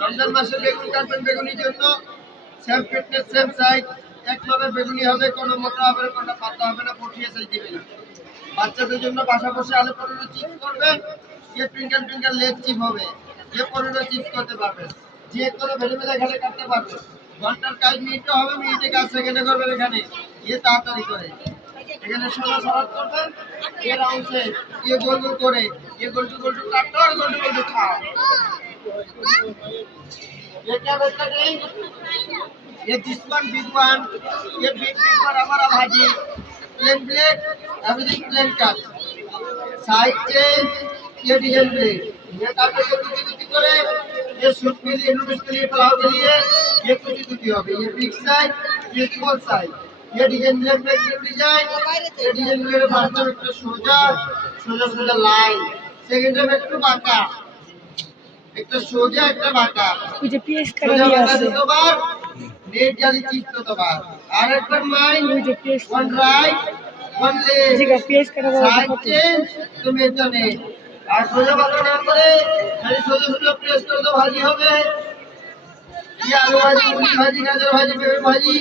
রমজান মাসে বেগুন কাটবেন বেগুনির জন্য। সেম ফিটনেস সেম সাইজ একভাবে বেগুনি হবে, কোনো মোটা হবে না কোনো পাতলা হবে না পটিয়ে সাইজ দিবে না। বাচ্চাদের জন্য পাশাপাশি আলু পনেরো চিপস করবেন। যে টুইঙ্কেল টুইঙ্কেল লেগ চিপ হবে, যে পনেরো চিপস করতে পারবেন যে কোনো ভেলে এখানে কাটতে পারবেন ঘণ্টার কাজ মিনিটে হবে, মিনিটে কাজ সেকেন্ডে করবেন এখানে। ইয়ে তাড়াতাড়ি করে। এখানে সোনা সরাত করবেন। এর অংশে ইয়ে গোল গোল করে। ইয়ে গোল টু গোল টু কাটতে গোল টু গোল টু খাও। ये क्या बचता नहीं ये दिस वन बिग वन ये बिग बिग वन हमारा भाजी plain plate everything plain cut side change ये डिज़ाइन प्लेट ये काटे को कुछ कुछ करे। ये सूप के लिए नूडल्स के लिए पुलाव के लिए। ये कुछ कुछ होगा ये बिग साइज़ ये स्मॉल साइज़ ये डिज़ाइन प्लेट में डिज़ाइन ये डिज़ाइन प्लेट बाहर में एक सोजा सोजा सोजा लाइन सेकंड में एक बाका একটা সোজা একটা বাঁকা ওই যে পিএস সোজা বাঁকা আছে দুটোবার নেট জালি চিপ দুটোবার আর একটা মাইন ওই যে PS one right one left জিগা পিএস কাটা চেঞ্জ তুমি এটা নে আর সোজা বাঁকা না করে খালি সোজা সোজা প্রেস করে তো ভাজি হবে। কি আলু ভাজি মুড়ি ভাজি গাজর ভাজি পেঁপে ভাজি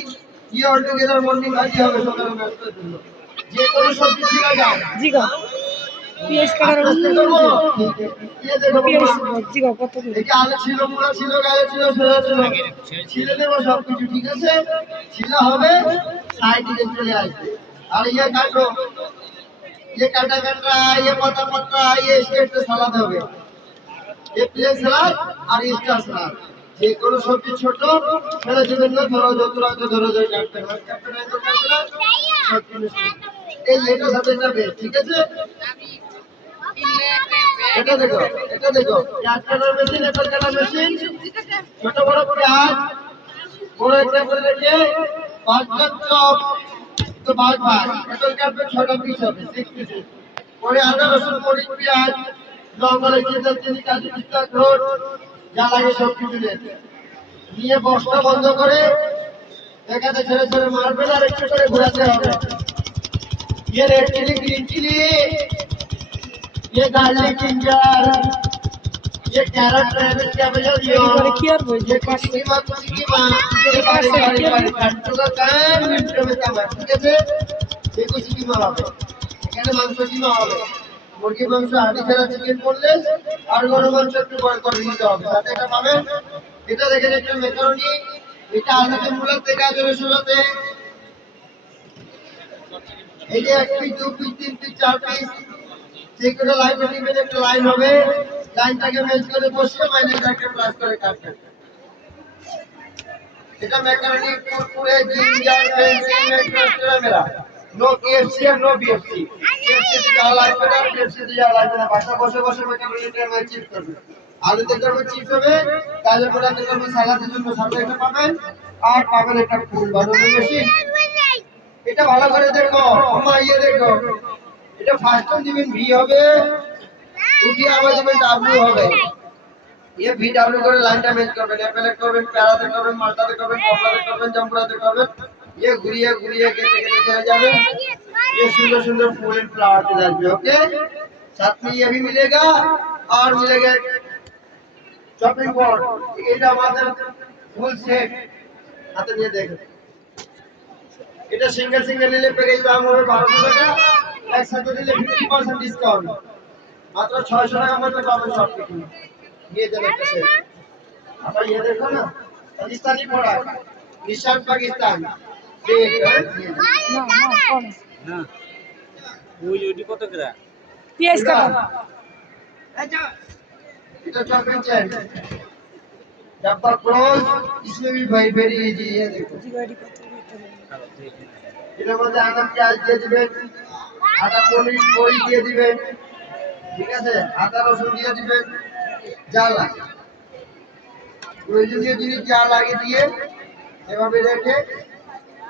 কি অল টুগেদার মর্নিং ভাজি হবে সকালে নাস্তার জন্য। যে কোনো সবজি ছিল যায়। জিগা পিএস কাটার আস্তে করবো ইয়ে দেখো পিএস বাবা। জিগা কত করে এই যে আলু ছিল মুড়া ছিল গায়ে ছিল সোজা ছিল ছিলে দেবো সব কিছু ঠিক আছে ছিলা হবে সাইডে চলে আসবে আর ইয়ে কাটো ये काटा काटा ये पत्ता पत्ता ये स्टेट से सलाद হবে ये প্লেন সালাদ আর স্টার সালাদ যে কোনো সবজি ছোট সেটা জন্য ধরো যত রাত ধরো ধরে কাটতে হবে কাটতে না তো কাটতে না সব জিনিস এই এটা সাথে যাবে ঠিক আছে এটা দেখো এটা দেখো। মেশিন ছোট বড় করে ছটা পিস হবে পিস পরে রসুন যা লাগে সব কিছু নিয়ে বস্তা বন্ধ করে দেখাতে ছেড়ে ছেড়ে মারবে আর একটু করে ঘোরাতে হবে। ইয়ে রেড চিলি, গ্রিন চিলি ये गार्लिक जिंजर ये कैरेट रेड कैबेज ये এবারে কি আর বই ये कुछ की मां कुछ की मां ये बारी बारी बारी घंटों का काम मिनटों में काम है ठीक है ये कुछ की मां হবে এখানে মাংস কি মাং হবে মুরগি মাংস হাড়ি ছাড়া চিকেন করলে আর গরু মাংস একটু বড় করে নিতে হবে সাথে এটা পাবেন এটা দেখেন একটা মেকারনি এটা আলুতে মূলত গাজরে সুরতে এই যে এক পিস দু পিস তিন পিস চার পিস যে কোনো একটা লাইন হবে। লাইনটাকে মেজ করে বসিয়ে মাইনেটাকে প্লাস করে এটা মেকানিক আর নো বাসা বসে বসে করবে। হবে পাবেন, আর পাবেন একটা ফুল মেশিন এটা ভালো করে দেখো আমা ইয়ে দেখো। এটা ফার্স্ট টাইম দিবেন ভি হবে উঠিয়ে আবার দিবেন ডাব্লিউ হবে ये ভি ডাব্লিউ করে লাইনটা মেজ করবেন অ্যাপেলে করবেন প্যারাতে করবেন মালটাতে করবেন কমলাতে করবেন জাম্পুরাতে করবেন ये ঘুরিয়ে ঘুরিয়ে কেটে কেটে চলে যাবে ये सुंदर सुंदर फूल एंड फ्लावर चले जाएंगे ओके साथ में ये भी मिलेगा और मिलेगा चॉपिंग बोर्ड এটা আমাদের ফুল সেট হাতে নিয়ে দেখেন এটা সিঙ্গেল সিঙ্গেল নিলে প্যাকেজ দাম হবে বারোশো টাকা একসাথে নিলে ফিফটি পার্সেন্ট ডিসকাউন্ট মাত্র ছয়শো টাকা মধ্যে পাবেন সব কিছু নিয়ে যান একটা সেট আবার ইয়ে দেখো না পাকিস্তানি প্রোডাক্ট নিশান পাকিস্তান দেখ, হ্যাঁ? নিয়ে যান। না না কম না ওই ওইটি কত গ্রা পিএস কাটা এটা चॉकलेट चैन डब्बा क्लोज इसमें भी भाई वेरी इजी है देखो জিগা এটি কত করে এটার মধ্যে আদা পেঁয়াজ দিয়ে দিবেন আদা পনির পরি দিয়ে দিবেন ঠিক আছে? আদা রসুন দিয়ে দিবেন যা লাগে। প্রয়োজনীয় জিনিস যা দিয়ে এভাবে রেখে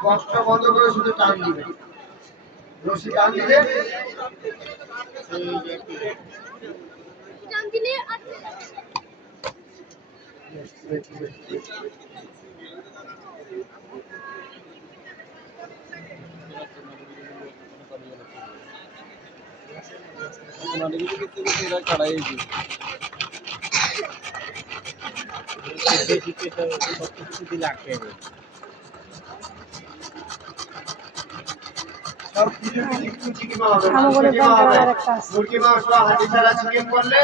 বক্সটা বন্ধ করে শুধু টান দিবেন রশি টান দিলে মুরগি মাংস হাঁড়ি ছাড়া চিকেন করলে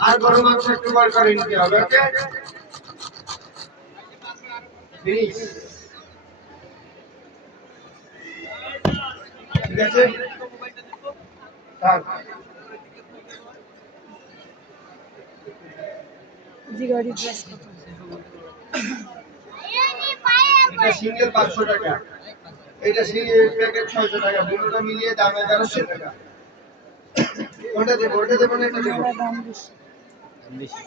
আর গরু মাংস একটু করে নিতে হবে ওকে ঠিক আছে? থাক। জিগাড়ি ড্রেস কত? এটা সিঙ্গেল পাঁচশো টাকা। এটা প্যাকেট ছয়শো টাকা। দুটোটা মিলিয়ে দাম এগারোশো টাকা। ওটা দেবো ওটা দেবো না এটা দেবো? আমরা দাম বেশি বেশি।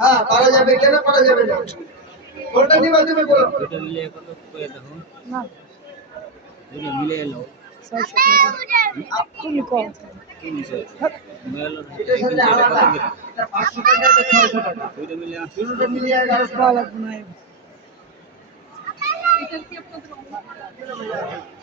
হ্যাঁ পারা যাবে কেন পারা যাবে না? কোনটা নিবা তুমি বলো। দুটো মিলে কত করে দেখো? না। দুটো মিলে এলো তুমি কম। তিনশো মেলো এটার সাথে আলাদা। এটা পাঁচশো টাকা এটা ছয়শো টাকা। দুটো মিলে আটশো দুটোটা মিলিয়ে টাকা লাগবে না এবার। না না